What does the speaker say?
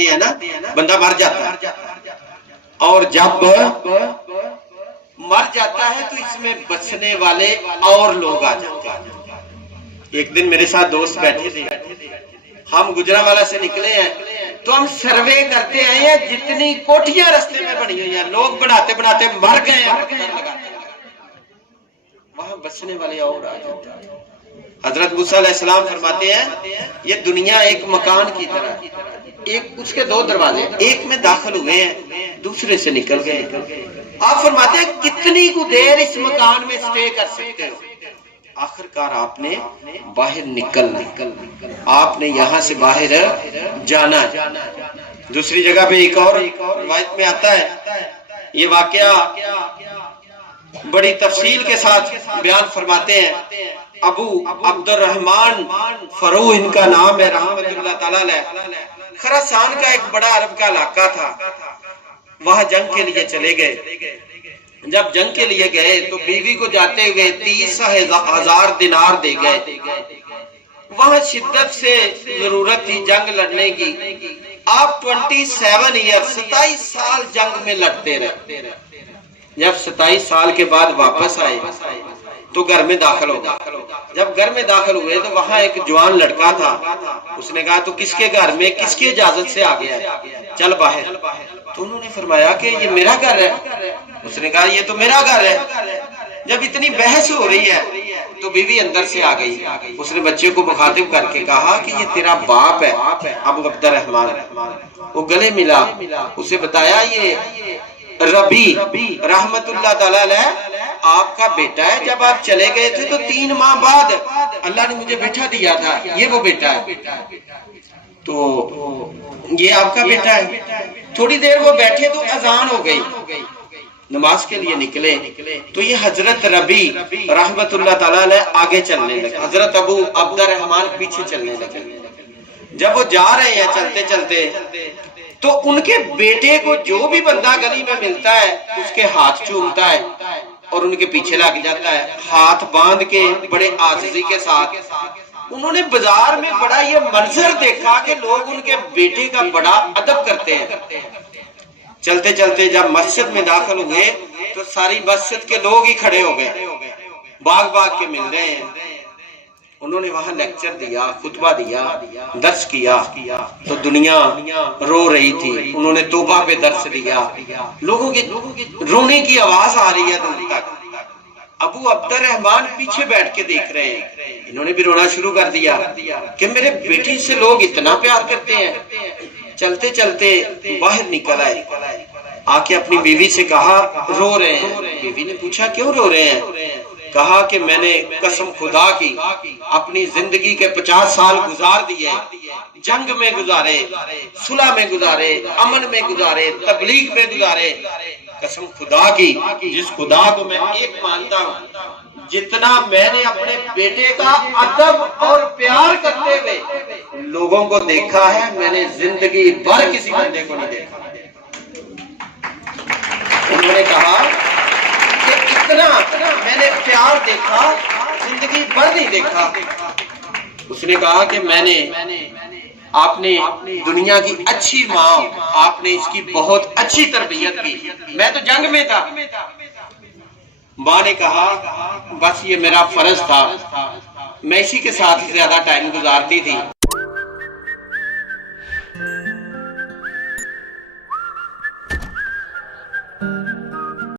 جاتی ہے نا، بندہ مر جاتا ہے، اور جب مر جاتا ہے تو اس میں بچنے والے اور لوگ آ جاتے ہیں۔ ایک دن میرے ساتھ دوست بیٹھے تھے، ہم گجرانوالہ سے نکلے ہیں تو ہم سروے کرتے آئے ہیں جتنی کوٹھیاں رستے میں بنی ہوئی ہیں، لوگ بناتے بناتے مر گئے ہیں، وہاں بچنے والے اور آ جاتے ہیں۔ حضرت موسیٰ علیہ السلام فرماتے ہیں یہ دنیا ایک مکان کی طرح، ایک اس کے دو دروازے، ایک میں داخل ہوئے ہیں دوسرے سے نکل گئے۔ آپ فرماتے ہیں کتنی کو دیر اس مکان میں سٹے کر سکتے ہو؟ آخر کار آپ نے باہر نکلنا، آپ نے یہاں سے باہر جانا ہے۔ دوسری جگہ پہ ایک اور روایت میں آتا ہے، یہ واقعہ بڑی تفصیل کے ساتھ بیان فرماتے ہیں۔ ابو عبد الرحمن فروح ان کا نام ہے رحمت اللہ تعالیٰ علیہ، خراسان کا ایک بڑا عرب کا علاقہ تھا، وہاں جنگ کے لیے چلے گئے۔ جب جنگ کے لیے گئے تو بیوی کو جاتے ہوئے 30,000 دینار دے گئے۔ وہاں شدت سے ضرورت تھی جنگ لڑنے کی، آپ 27 سال جنگ میں لڑتے رہے۔ جب 27 سال کے بعد واپس آئے تو گھر میں داخل ہو گئے۔ جب گھر میں داخل ہوئے تو وہاں ایک جوان لڑکا تھا، اس نے کہا تو کس کے گھر میں کس کی اجازت سے آ گیا ہے، چل باہر۔ تو انہوں نے فرمایا کہ یہ میرا گھر ہے، اس نے کہا یہ تو میرا گھر ہے۔ جب اتنی بحث ہو رہی ہے تو بیوی اندر سے آ گئی، اس نے بچے کو مخاطب کر کے کہا کہ یہ تیرا باپ ہے ابو عبد الرحمن۔ وہ گلے ملا، اسے بتایا یہ ربی رحمت اللہ تعالیٰ علیہ آپ کا بیٹا ہے، جب آپ چلے گئے تھے تو 3 ماہ بعد اللہ نے مجھے بیٹا دیا تھا، یہ وہ بیٹا ہے، تو یہ آپ کا بیٹا ہے۔ تھوڑی دیر وہ بیٹھے تو اذان ہو گئی، نماز کے لیے نکلے تو یہ حضرت ربی رحمت اللہ تعالیٰ علیہ آگے چلنے لگے، حضرت ابو عبد الرحمن پیچھے چلنے لگے۔ جب وہ جا رہے ہیں چلتے چلتے تو ان کے بیٹے کو جو بھی بندہ گلی میں ملتا ہے اس کے ہاتھ چومتا ہے اور ان کے پیچھے لگ جاتا ہے، ہاتھ باندھ کے بڑے عاجزی کے ساتھ۔ انہوں نے بازار میں بڑا یہ منظر دیکھا کہ لوگ ان کے بیٹے کا بڑا ادب کرتے ہیں۔ چلتے چلتے جب مسجد میں داخل ہوئے تو ساری مسجد کے لوگ ہی کھڑے ہو گئے، باغ باغ کے مل رہے ہیں۔ انہوں نے وہاں لیکچر دیا، خطبہ دیا، درس کیا تو دنیا رو رہی تھی۔ انہوں نے توبہ پہ درس دیا، لوگوں کے رونے کی آواز آ رہی ہے دور تک۔ ابو عبد الرحمن پیچھے بیٹھ کے دیکھ رہے ہیں، انہوں نے بھی رونا شروع کر دیا کہ میرے بیٹی سے لوگ اتنا پیار کرتے ہیں۔ چلتے چلتے باہر نکل آئے، آ کے اپنی بیوی سے کہا رو رہے ہیں۔ بیوی نے پوچھا کیوں رو رہے ہیں؟ کہا کہ میں نے قسم خدا کی اپنی زندگی کے 50 سال گزار دیے، جنگ میں گزارے، صلح میں گزارے، امن میں گزارے، تبلیغ میں گزارے۔ قسم خدا کی جس خدا کو میں ایک مانتا ہوں، جتنا میں نے اپنے بیٹے کا ادب اور پیار کرتے ہوئے لوگوں کو دیکھا ہے میں نے زندگی بھر کسی بندے کو نہیں دیکھا۔ انہوں نے کہا کہ اتنا میں نے پیار دیکھا زندگی بھر نہیں دیکھا۔ اس نے کہا کہ میں نے آپ نے دنیا کی اچھی ماں، آپ نے اس کی بہت اچھی تربیت کی، میں تو جنگ میں تھا۔ ماں نے کہا بس یہ میرا فرض تھا، میں اسی کے ساتھ زیادہ ٹائم گزارتی تھی۔